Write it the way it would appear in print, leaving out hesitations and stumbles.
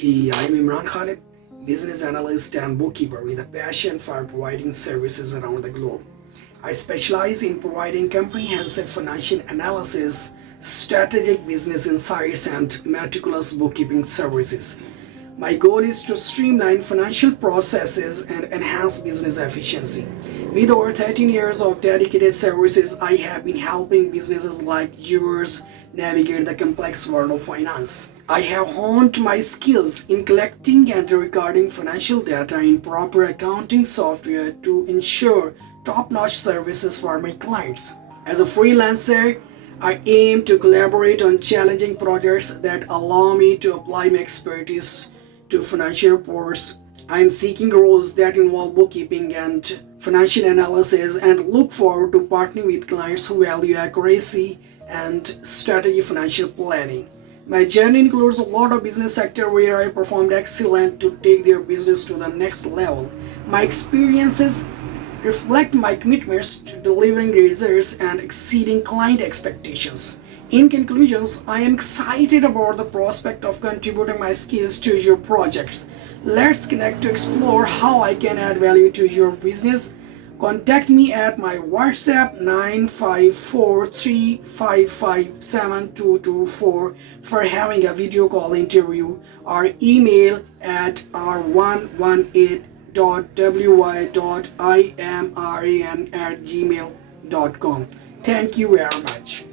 Hey, I'm Imran Khalid, business analyst and bookkeeper with a passion for providing services around the globe. I specialize in providing comprehensive financial analysis, strategic business insights, and meticulous bookkeeping services. My goal is to streamline financial processes and enhance business efficiency. With over 13 years of dedicated services, I have been helping businesses like yours navigate the complex world of finance. I have honed my skills in collecting and recording financial data in proper accounting software to ensure top-notch services for my clients. As a freelancer, I aim to collaborate on challenging projects that allow me to apply my expertise to financial reports. I am seeking roles that involve bookkeeping and financial analysis and look forward to partnering with clients who value accuracy and strategy financial planning. My journey includes a lot of business sector where I performed excellent to take their business to the next level. My experiences reflect my commitments to delivering results and exceeding client expectations. In conclusions, I am excited about the prospect of contributing my skills to your projects. Let's connect to explore how I can add value to your business. Contact me at my WhatsApp 9543557224 for having a video call interview or email at r118.wy.imran@gmail.com. Thank you very much.